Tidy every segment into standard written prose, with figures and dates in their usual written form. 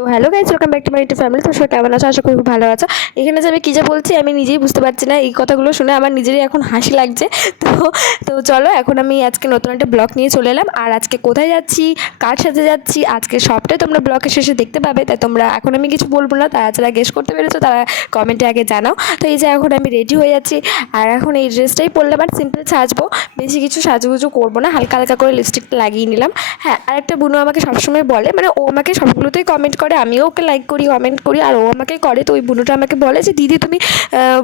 তো hello guys, welcome back to my YouTube family. তো সবাই কেমন আছো? আশা করি খুব ভালো আছো। এখানে যে আমি কী যে বলছি আমি নিজেই বুঝতে পারছি না। এই কথাগুলো শুনে আমার নিজেরই এখন হাসি লাগছে। তো তো চলো, এখন আমি আজকে নতুন একটা ব্লগ নিয়ে চলে এলাম। আর আজকে কোথায় যাচ্ছি, কার সাথে যাচ্ছি, আজকে সবটাই তোমরা ব্লগের শেষে দেখতে পাবে। তাই তোমরা এখন আমি কিছু বলবো না, তারা যারা গেস করতে পেরেছো তারা কমেন্টে আগে জানাও। তো এই যে এখন আমি রেডি হয়ে যাচ্ছি, আর এখন এই ড্রেসটাই পরলাম আর সিম্পল সাজবো, বেশি কিছু সাজুগুজু করবো না, হালকা হালকা করে লিপস্টিকটা লাগিয়ে নিলাম। হ্যাঁ, আর একটা বুনু আমাকে সবসময় বলে, মানে ও আমাকে সবগুলোতেই কমেন্ট করে, আমিও ওকে লাইক করি, কমেন্ট করি, আর ও আমাকে করে। তো ওই বুনুটা আমাকে বলে যে দিদি তুমি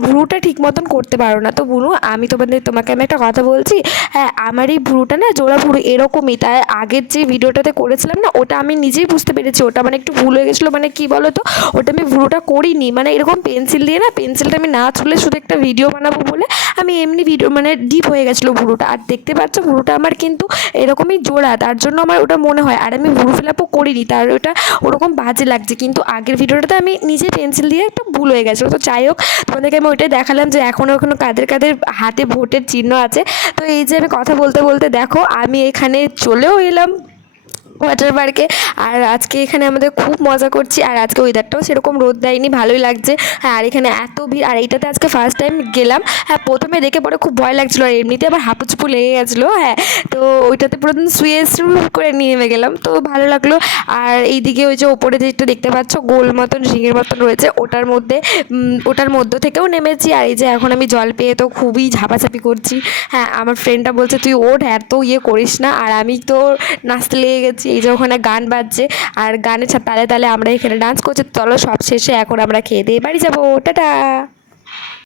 ভ্রুটা ঠিক মতন করতে পারো না। তো বুনু, আমি তোমাকে আমি একটা কথা বলছি। হ্যাঁ, আমার এই ভ্রুটা না জোড়া ভ্রু এরকমই। তাই আগের যে ভিডিওটাতে করেছিলাম না, ওটা আমি নিজেই বুঝতে পেরেছি ওটা মানে একটু ভুল হয়ে গেছিলো। মানে কী বলো তো, ওটা আমি ভ্রুটা করিনি, মানে এরকম পেন্সিল দিয়ে না, পেন্সিলটা আমি না ছুলে শুধু একটা ভিডিও বানাবো বলে আমি এমনি ভিডিও মানে ডিপ হয়ে গেছিলো ভ্রুটা। আর দেখতে পাচ্ছ ভ্রুটা আমার কিন্তু এরকমই জোড়া, তার জন্য আমার ওটা মনে হয়। আর আমি ভ্রু ফিল আপও করিনি, তার ওটা ওরকম বাজে লাগছে। কিন্তু আগের ভিডিওটাতে আমি নিজে পেন্সিল দিয়ে একটু ভুল হয়ে গেছিলো। তো যাই হোক, তোমাদেরকে আমি ওইটাই দেখালাম যে এখনও কাদের কাদের হাতে ভোটের চিহ্ন আছে। তো এই যে আমি কথা বলতে বলতে দেখো আমি এখানে চলেও এলাম ওয়াটার পার্কে। আর আজকে এখানে আমাদের খুব মজা করছি। আর আজকে ওয়েদারটাও সেরকম রোদ দেয়নি, ভালোই লাগছে। হ্যাঁ, আর এখানে এত ভিড়। আর এইটাতে আজকে ফার্স্ট টাইম গেলাম। হ্যাঁ, প্রথমে দেখে পরে খুব ভয় লাগছিলো, আর এমনিতে আবার হাঁপুচুপু লেগে গেছিলো। হ্যাঁ, তো ওইটাতে প্রথম শুয়ে করে নেমে গেলাম, তো ভালো লাগলো। আর এইদিকে ওই যে ওপরে যেটা দেখতে পাচ্ছ গোল মতন রিঙের মতন রয়েছে, ওটার মধ্যে থেকেও নেমেছি। আর এই যে এখন আমি জল পেয়ে তো খুবই ঝাপাঝাপি করছি। হ্যাঁ, আমার ফ্রেন্ডটা বলছে তুই ওঠ, এত করিস না। আর আমি তো নাচতে লেগে গেছি। এই যে ওখানে গান বাজছে, আর গানের তালে তালে আমরা এখানে ডান্স করছি। চলো, সব শেষে এখন আমরা খেয়ে দিয়ে বাড়ি যাবো। টাটা।